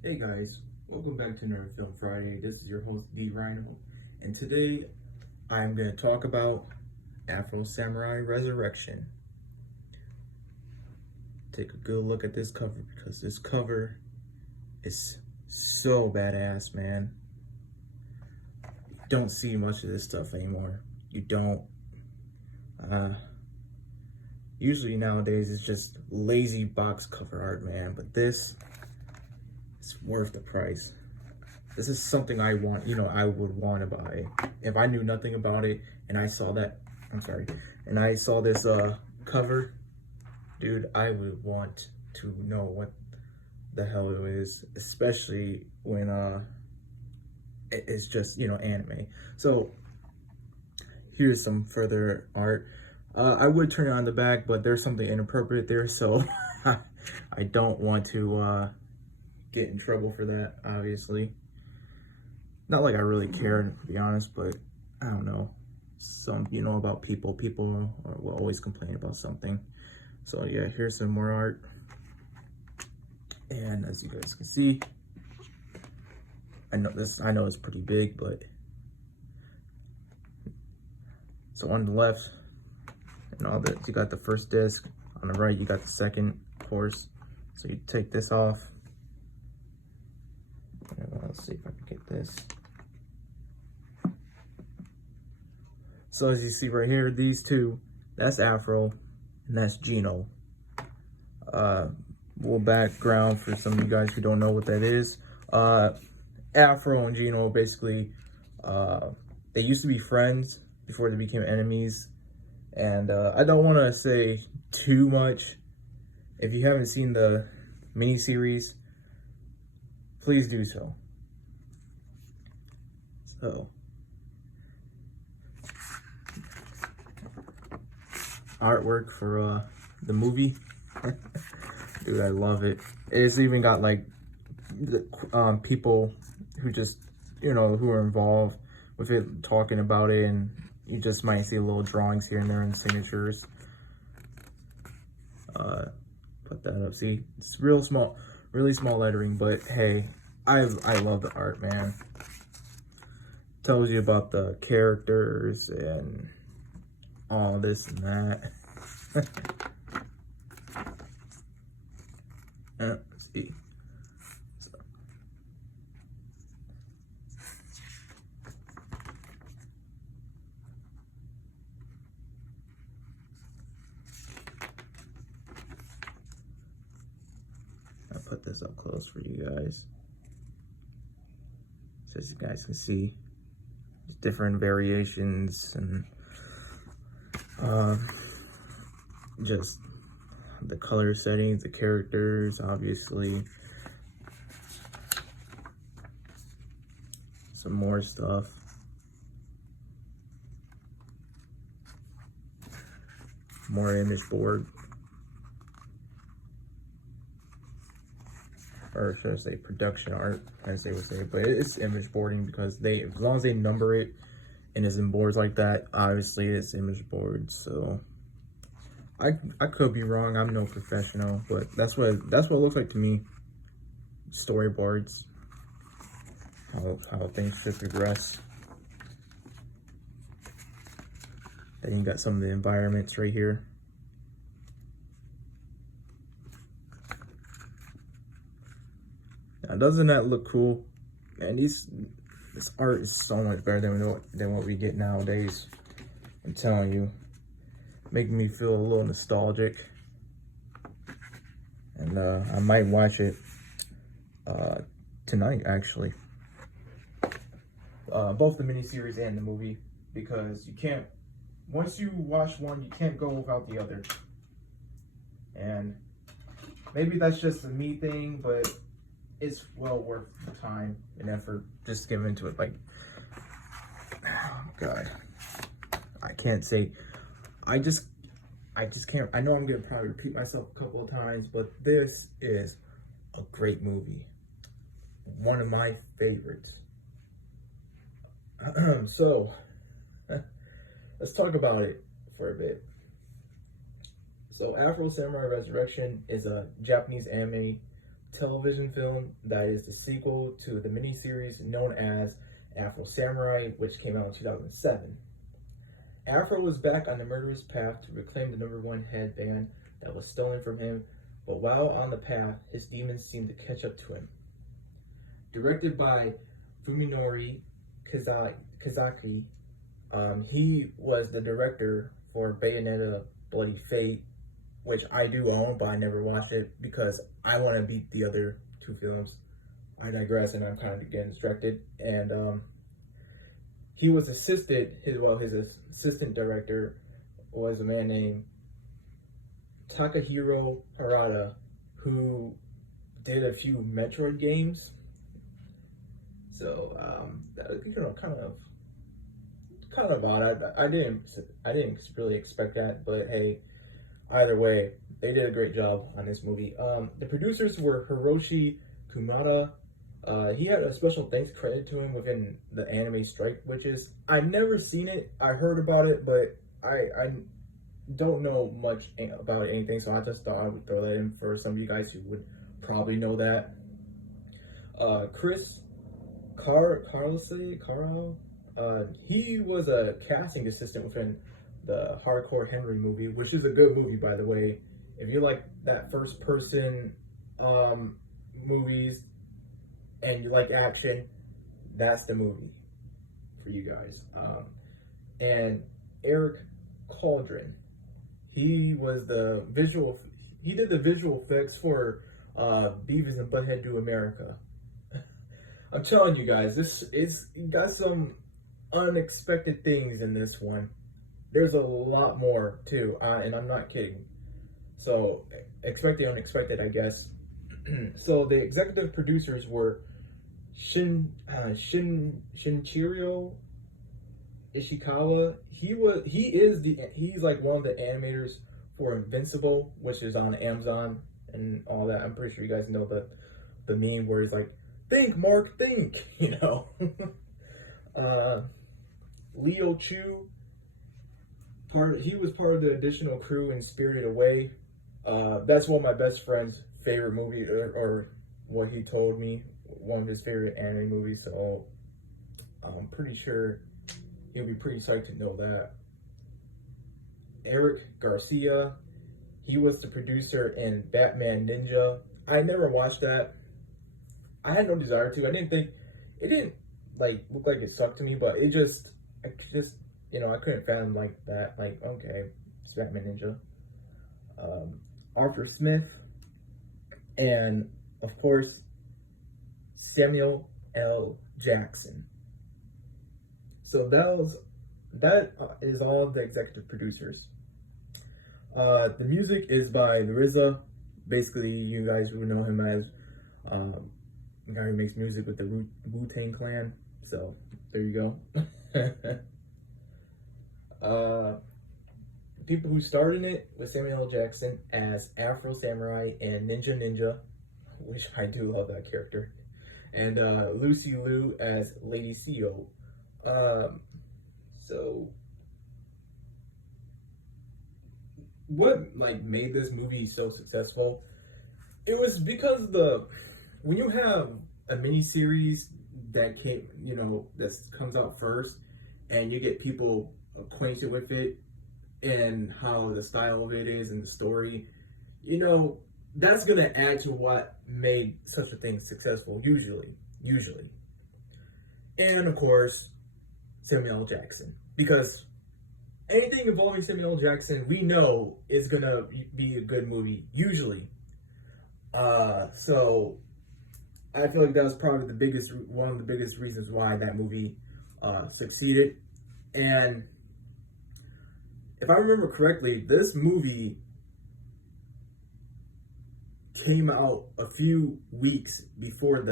Hey guys, welcome back to another Film Friday. This is your host D Rhino, and today I am going to talk about Afro Samurai Resurrection. Take a good look at this cover because this cover is so badass, man. You don't see much of this stuff anymore. You don't. Uh, Usually nowadays it's just lazy box cover art, man. But this is worth the price. This is something I want, I would want to buy. If I knew nothing about it and I saw that, and I saw this cover, dude, I would want to know what the hell it is, especially when it's just, anime. So here's some further art. I would turn it on the back, but there's something inappropriate there, so I don't want to get in trouble for that, obviously. Not like I really care, to be honest, but I don't know. About people. People will always complain about something. So yeah, here's some more art. And as you guys can see, I know it's pretty big, but so on the left and all that, you got the first disc. On the right, you got the second, of course. So you take this off. Let's see if I can get this. So as you see right here, these two, that's Afro and that's Gino. Little background for some of you guys who don't know what that is. Afro and Gino basically, they used to be friends before they became enemies. And I don't want to say too much. If you haven't seen the miniseries, please do so. So, artwork for the movie. Dude, I love it. It's even got like the people who just, who are involved with it talking about it, and you just might see little drawings here and there and signatures. Put that up. See, it's real small, really small lettering, but hey, I love the art, man. Tells you about the characters and all this and that. Let's see. I'll put this up close for you guys. So as you guys can see, there's different variations and just the color settings, the characters, obviously. Some more stuff. More image board. Or should I say production art, as they would say, but it's image boarding because as long as they number it and it's in boards like that, obviously it's image boards. So I could be wrong. I'm no professional, but that's what it looks like to me. Storyboards, how things should progress. Then you got some of the environments right here. Now, doesn't that look cool? Man, this art is so much better than what we get nowadays. I'm telling you, making me feel a little nostalgic. And I might watch it tonight, actually. Both the miniseries and the movie, because you can't. Once you watch one, you can't go without the other. And maybe that's just a me thing, but it's well worth the time and effort just given to it. Like, oh God, I can't say. I just can't. I know I'm gonna probably repeat myself a couple of times, but this is a great movie. One of my favorites. So, let's talk about it for a bit. So, Afro Samurai Resurrection is a Japanese anime television film that is the sequel to the miniseries known as Afro Samurai, which came out in 2007. Afro was back on the murderous path to reclaim the #1 headband that was stolen from him, but while on the path, his demons seemed to catch up to him. Directed by Fuminori Kazaki, he was the director for Bayonetta Bloody Fate, which I do own, but I never watched it because I want to beat the other two films. I digress, and I'm kind of getting distracted. And he was assisted, his assistant director was a man named Takahiro Harada, who did a few Metroid games. So, kind of odd. I didn't really expect that, but hey, either way, they did a great job on this movie. The producers were Hiroshi Kumada. He had a special thanks credit to him within the anime Strike Witches. I've never seen it. I heard about it, but I don't know much about anything, so I just thought I would throw that in for some of you guys who would probably know that. Chris Carl, he was a casting assistant within the Hardcore Henry movie, which is a good movie, by the way. If you like that first person movies and you like action, that's the movie for you guys. And Eric Cauldron, he did the visual effects for Beavis and Butthead Do America. I'm telling you guys, it's got some unexpected things in this one. There's a lot more too, and I'm not kidding. So expect the unexpected, I guess. So the executive producers were Shinichiro Ishikawa. He's like one of the animators for Invincible, which is on Amazon and all that. I'm pretty sure you guys know the meme where he's like, "Think, Mark, think," you know. Leo Chu, he was part of the additional crew in Spirited Away. That's one of my best friend's favorite movie, or what he told me, one of his favorite anime movies. So I'm pretty sure he'll be pretty psyched to know that. Eric Garcia, he was the producer in Batman Ninja. I never watched that. I had no desire to. It didn't like look like it sucked to me, but I just I couldn't fathom like that. Like, okay, it's Batman Ninja. Arthur Smith, and of course Samuel L. Jackson. So that is all of the executive producers. The music is by RZA. Basically, you guys would know him as the guy who makes music with the Wu-Tang Clan. So there you go. People who starred in it was Samuel L. Jackson as Afro Samurai and Ninja, which I do love that character, and Lucy Liu as Lady CEO. So what made this movie so successful? It was because when you have a miniseries that comes out first, and you get people acquainted with it and how the style of it is and the story, that's gonna add to what made such a thing successful. Usually, and of course, Samuel L. Jackson, because anything involving Samuel L. Jackson, we know is gonna be a good movie usually. So I feel like that was probably one of the biggest reasons why that movie succeeded. And if I remember correctly, this movie came out a few weeks before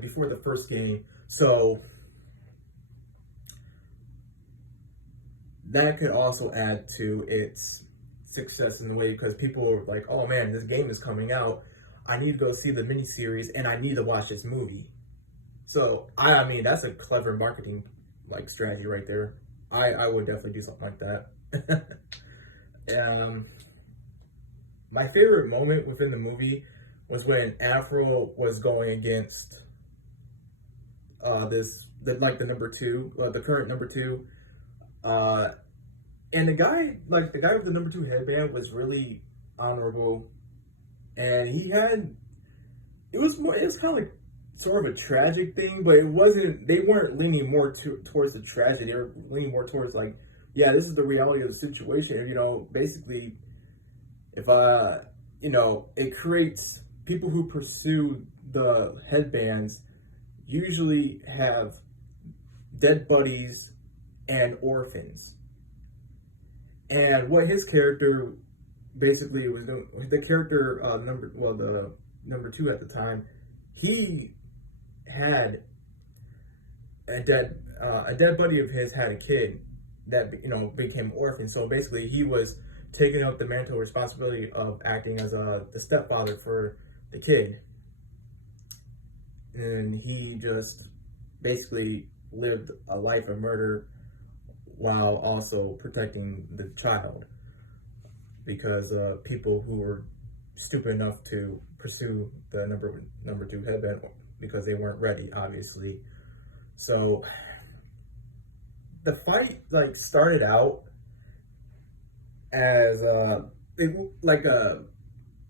before the first game. So that could also add to its success in a way, because people were like, "Oh man, this game is coming out. I need to go see the miniseries, and I need to watch this movie." So I mean, that's a clever marketing strategy right there. I would definitely do something like that. My favorite moment within the movie was when Afro was going against the number two, the current number two, and the guy with the number two headband was really honorable, and it was kind of like sort of a tragic thing, but it wasn't. They weren't leaning more towards the tragedy. They were leaning more towards like, yeah, this is the reality of the situation. Basically, if it creates people who pursue the headbands usually have dead buddies and orphans. And what his character basically was doing, the character the number two at the time, he had a dead buddy of his had a kid that became orphan. So basically, he was taking up the mantle responsibility of acting as the stepfather for the kid, and he just basically lived a life of murder while also protecting the child, because people who were stupid enough to pursue the number two headband because they weren't ready, obviously. So the fight started out as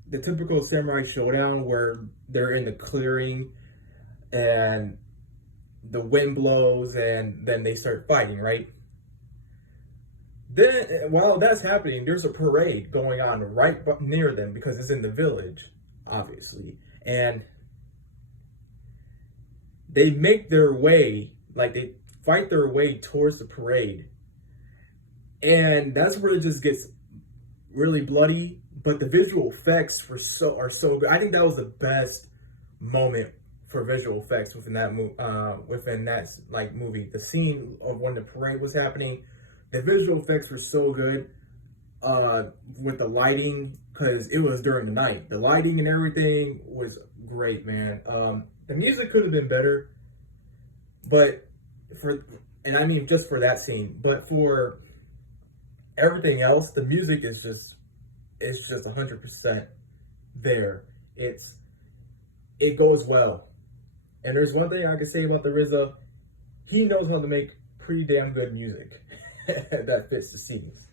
the typical samurai showdown where they're in the clearing and the wind blows and then they start fighting, right? Then, while that's happening, there's a parade going on right near them because it's in the village, obviously. And they make their way, they fight their way towards the parade. And that's where it just gets really bloody. But the visual effects are so good. I think that was the best moment for visual effects within that movie. The scene of when the parade was happening. The visual effects were so good with the lighting, because it was during the night. The lighting and everything was great, man. The music could have been better, just for that scene. But for everything else, the music is just 100% there. It goes well. And there's one thing I can say about the RZA: he knows how to make pretty damn good music that fits the scenes.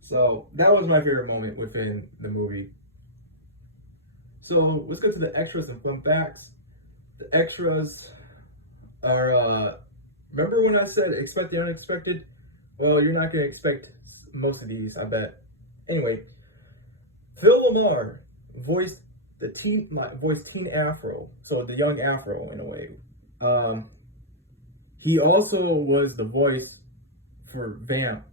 So that was my favorite moment within the movie. So let's go to the extras and fun facts. The extras are, remember when I said expect the unexpected? Well, you're not going to expect most of these, I bet. Anyway, Phil Lamar voiced Teen Afro, so the young Afro in a way. He also was the voice for Vamp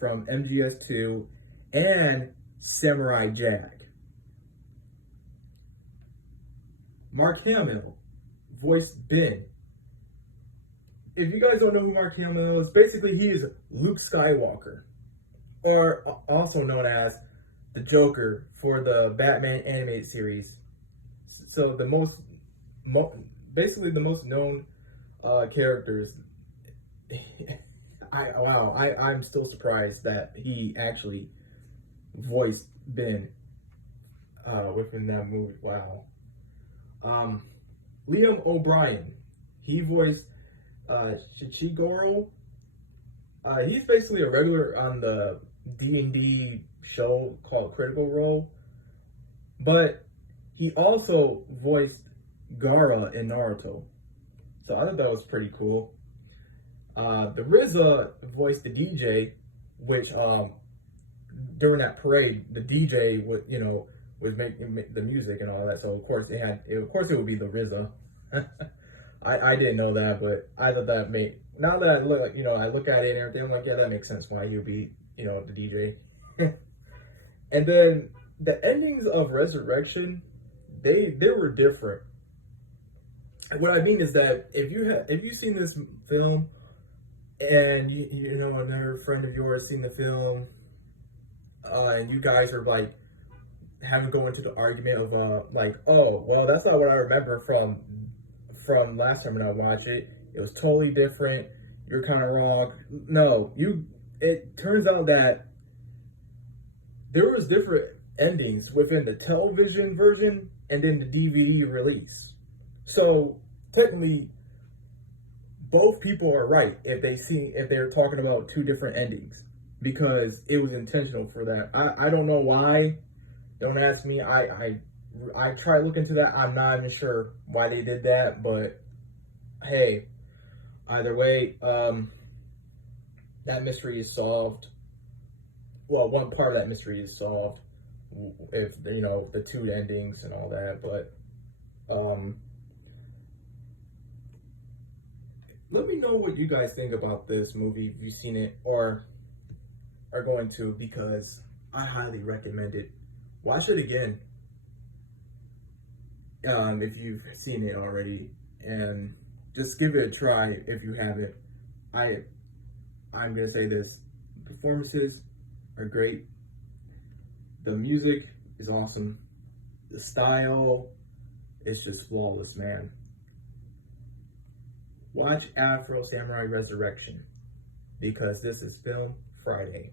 from MGS2 and Samurai Jack. Mark Hamill voiced Ben. If you guys don't know who Mark Hamill is, basically he is Luke Skywalker, or also known as the Joker for the Batman animated series. So the most known characters. I'm still surprised that he actually voiced Ben within that movie. Wow. Liam O'Brien, he voiced Shichigoro. He's basically a regular on the D&D show called Critical Role, but he also voiced Gaara in Naruto. So I thought that was pretty cool. The RZA voiced the DJ, which during that parade, the DJ was making the music and all that. So of course it would be the RZA. I didn't know that, but I thought that now that I look at it and everything, I'm like, yeah, that makes sense why you'd be the DJ. And then the endings of Resurrection, they were different. What I mean is that if you've seen this film and another friend of yours seen the film, and you guys are having go into the argument of oh well, that's not what I remember from last time when I watched it. It was totally different. You're kind of wrong. No, it turns out that there was different endings within the television version and then the DVD release. So technically, both people are right if they're talking about two different endings because it was intentional for that. I don't know why. Don't ask me. I tried looking into that. I'm not even sure why they did that, but hey, either way, that mystery is solved. Well, one part of that mystery is solved if the two endings and all that, but let me know what you guys think about this movie if you've seen it or are going to, because I highly recommend it. Watch it again if you've seen it already, and just give it a try if you haven't. I'm gonna say this: performances are great. The music is awesome. The style is just flawless, man. Watch Afro Samurai Resurrection because this is Film Friday.